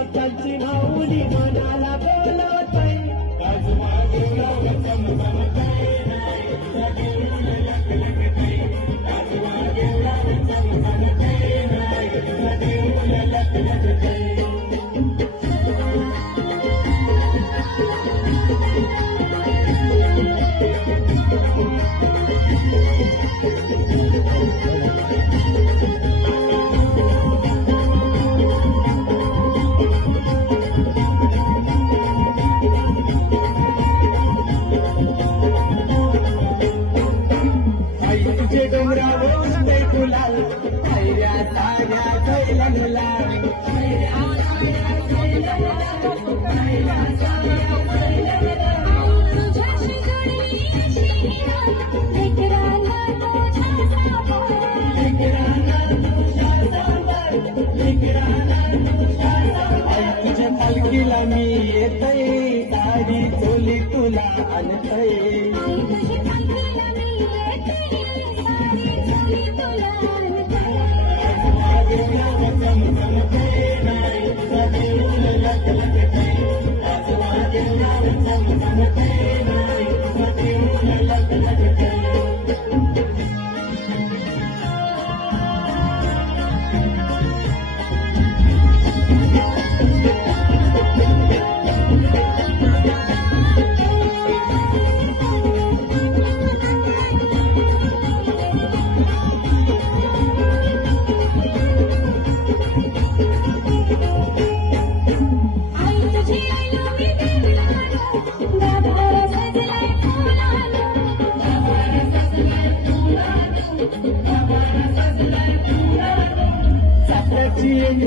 भक्तांची माऊली मनाला बोलवतय आजोबा देवळावर चमचमतय नाही तुझा देऊळ लखलखतय आजोबा देवळावर चमचमतय नाही तुझा देऊळ लखलखतय तुझे डोंगरावर उठते गुलाल पायऱ्या साड्या थैला तुझ्या पालखीला मी येतय साडी चोली तुला आणतय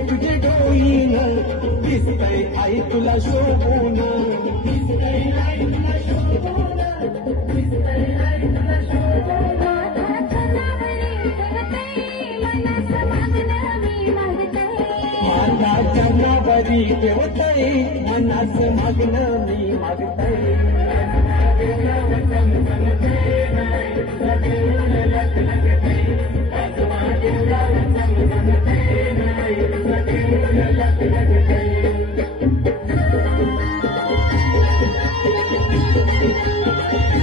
तुझे डोईन दिसतय आई तुला शोभून माझ्या नावारी ठेवतय मनास मागणं मी मागतय Thank you.